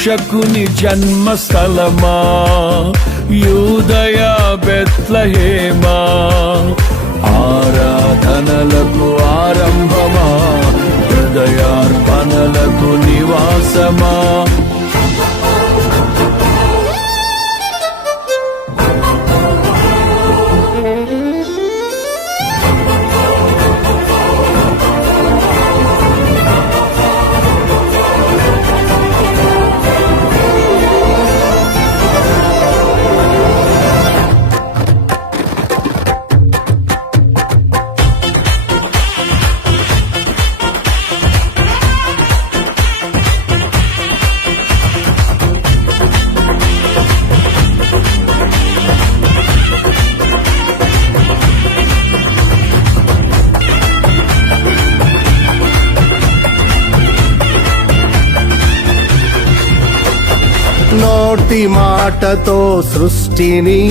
రక్షకుని జన్మస్థలమా, యూదయ బెత్లెహేమా, ఆరాధనలకు ఆరంభమా, హృదయార్పణలకు నివాసమా. నోటి మాటతో సృష్టిని,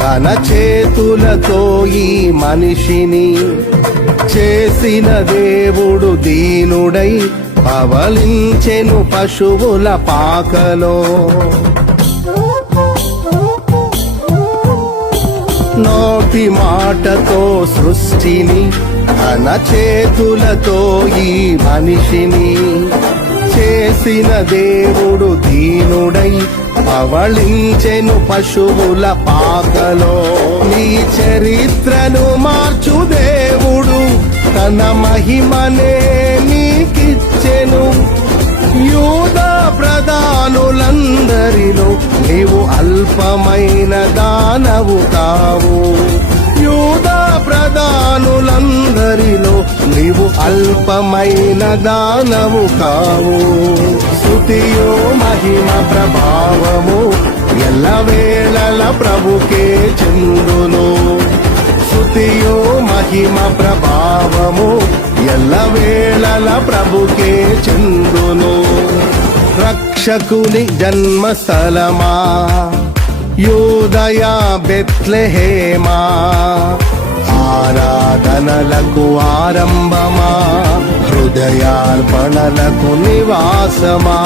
తన చేతులతో ఈ మనిషిని చేసిన దేవుడు దీనుడై పవలించెను పశువుల పాకలో. నోటి మాటతో సృష్టిని, తన చేతులతో ఈ మనిషిని చేసిన దేవుడు దీనుడై పవళించెను పశువుల పాకలో. నీ చరిత్రను మార్చు దేవుడు తన మహిమనే నీకిచ్చెను. యూదా ప్రధానులందరిలో నీవు అల్పమైన దానవు కావు. యూదా ప్రధానులందరిలో నీవు అల్పమైన దానవు కావు. స్తుతియో మహిమ ప్రభావము ఎల్లవేళల ప్రభుకే చెందును. స్తుతియో మహిమ ప్రభావము ఎల్లవేళల ప్రభుకే చెందును. రక్షకుని జన్మస్థలమా, యూదయ బెత్లెహేమా, ఆరాధనలకు ఆరంభమా, హృదయార్పణలకు నివాసమా.